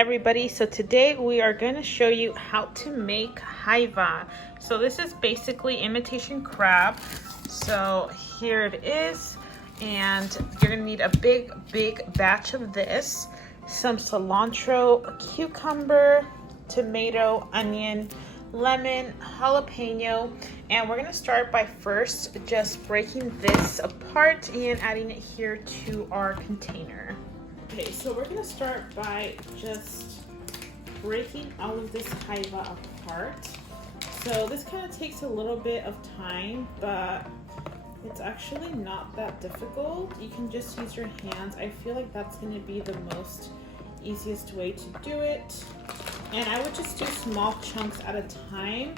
everybody. So today we are going to show you how to make Jaiva. So this is basically imitation crab. So here it is, and you're going to need a big batch of this, some cilantro, a cucumber, tomato, onion, lemon, jalapeno, and we're going to start by first just breaking this apart and adding it here to our container. Okay, so we're going to start by just breaking all of this Jaiva apart. So this kind of takes a little bit of time, but it's actually not that difficult. You can just use your hands. I feel like that's going to be the easiest way to do it. And I would just do small chunks at a time.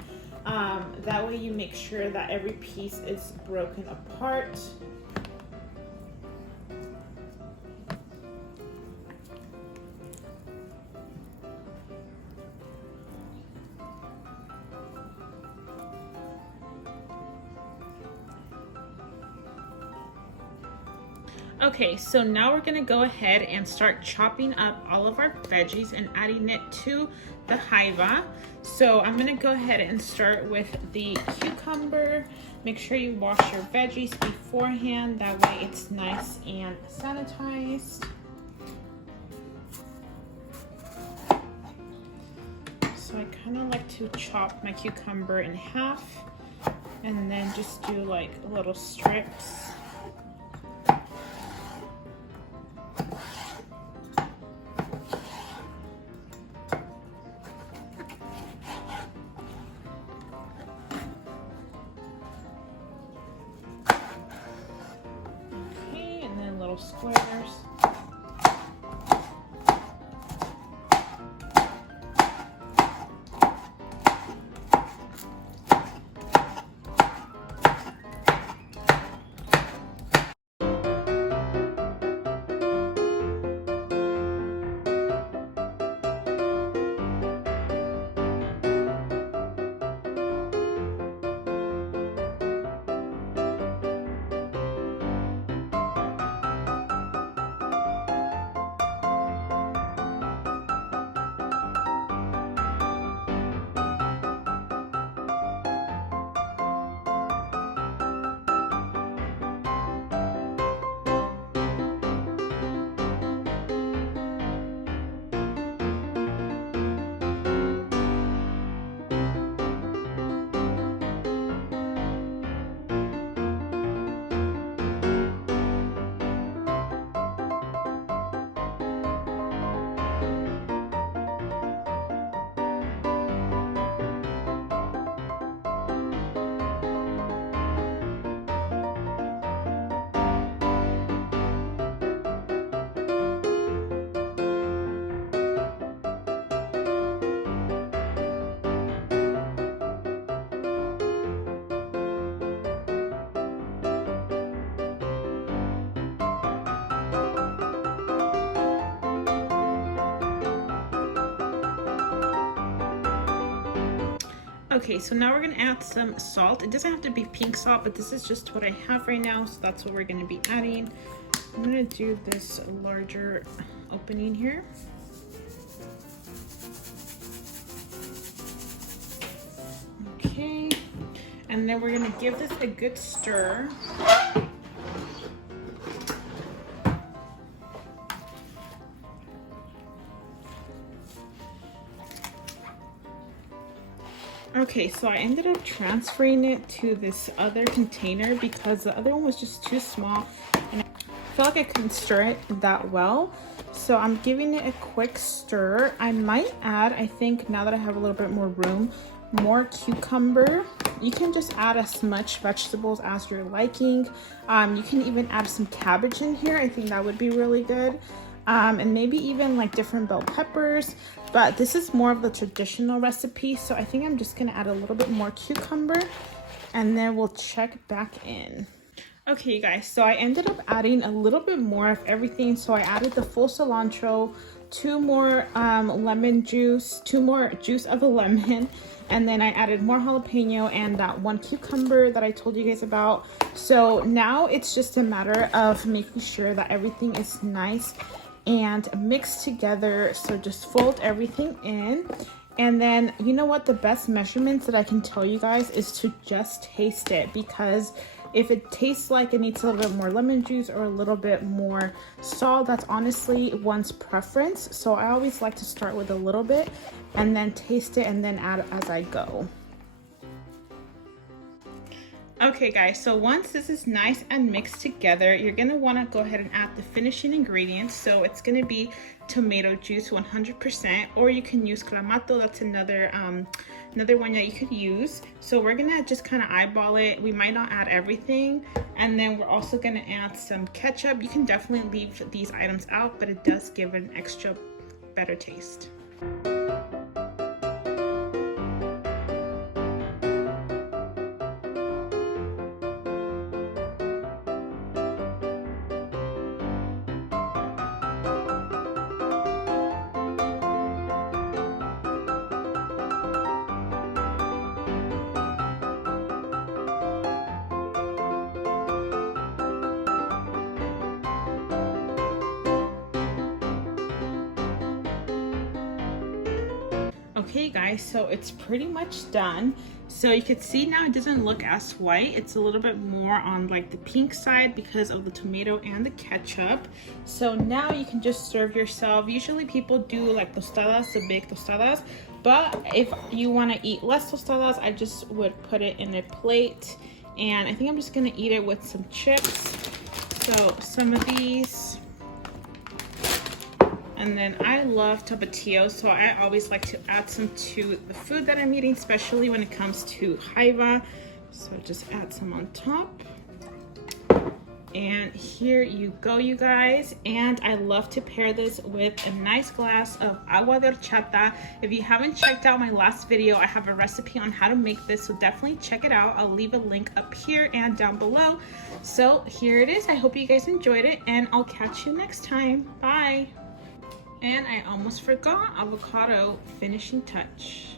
That way you make sure that every piece is broken apart. Okay, so now we're gonna go ahead and start chopping up all of our veggies and adding it to the Jaiva. So I'm gonna go ahead and start with the cucumber. Make sure you wash your veggies beforehand, that way it's nice and sanitized. So I kind of like to chop my cucumber in half and then just do like little strips. Squares. Okay, so now we're gonna add some salt. It doesn't have to be pink salt, but this is just what I have right now, so that's what we're gonna be adding. I'm gonna do this larger opening here. Okay, and then we're gonna give this a good stir. Okay, so I ended up transferring it to this other container because the other one was just too small and I felt like I couldn't stir it that well. So I'm giving it a quick stir. I might add, I think now that I have a little bit more room, more cucumber. You can just add as much vegetables as you're liking. You can even add some cabbage in here. I think that would be really good. And maybe even like different bell peppers, but this is more of the traditional recipe, so I think I'm just gonna add a little bit more cucumber and then we'll check back in. Okay, you guys, so I ended up adding a little bit more of everything. So I added the full cilantro, 2 more lemon juice, 2 more juice of a lemon, and then I added more jalapeno and that 1 cucumber that I told you guys about. So now it's just a matter of making sure that everything is nice and mix together. So just fold everything in. And then, you know what, the best measurements that I can tell you guys is to just taste it, because if it tastes like it needs a little bit more lemon juice or a little bit more salt, that's honestly one's preference. So I always like to start with a little bit and then taste it and then add as I go. Okay guys, so once this is nice and mixed together, you're gonna wanna go ahead and add the finishing ingredients. So it's gonna be tomato juice 100%, or you can use clamato. That's another one that you could use. So we're gonna just kind of eyeball it. We might not add everything. And then we're also gonna add some ketchup. You can definitely leave these items out, but it does give an extra better taste. Okay guys, so it's pretty much done. So you can see now it doesn't look as white. It's a little bit more on like the pink side because of the tomato and the ketchup. So now you can just serve yourself. Usually people do like tostadas, the big tostadas, but if you want to eat less tostadas, I just would put it in a plate. And I think I'm just gonna eat it with some chips. So some of these. And then I love tapatio, so I always like to add some to the food that I'm eating, especially when it comes to jaiva. So just add some on top. And here you go, you guys. And I love to pair this with a nice glass of agua de horchata. If you haven't checked out my last video, I have a recipe on how to make this, so definitely check it out. I'll leave a link up here and down below. So here it is. I hope you guys enjoyed it, and I'll catch you next time. Bye. And I almost forgot, avocado finishing touch.